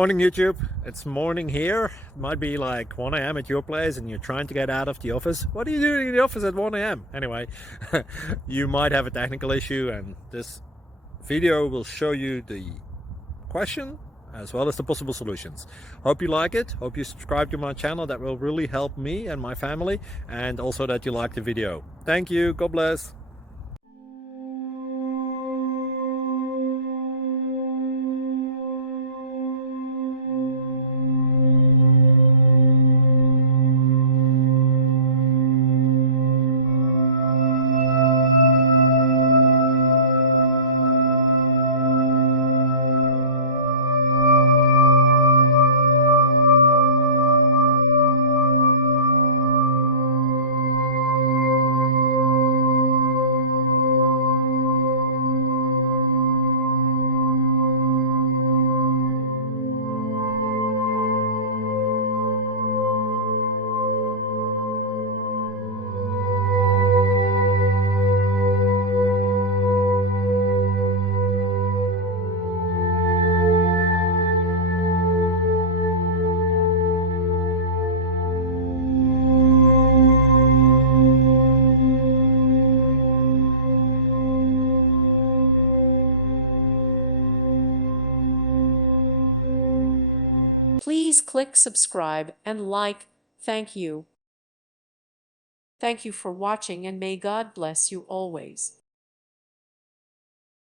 Morning YouTube, it's morning here. It might be like 1 a.m. at your place and you're trying to get out of the office. What are you doing in the office at 1 a.m.? Anyway, you might have a technical issue and this video will show you the question as well as the possible solutions. Hope you like it, hope you subscribe to my channel. That will really help me and my family, and also that you like the video. Thank you, God bless. Please click subscribe and like. Thank you. Thank you for watching, and may God bless you always.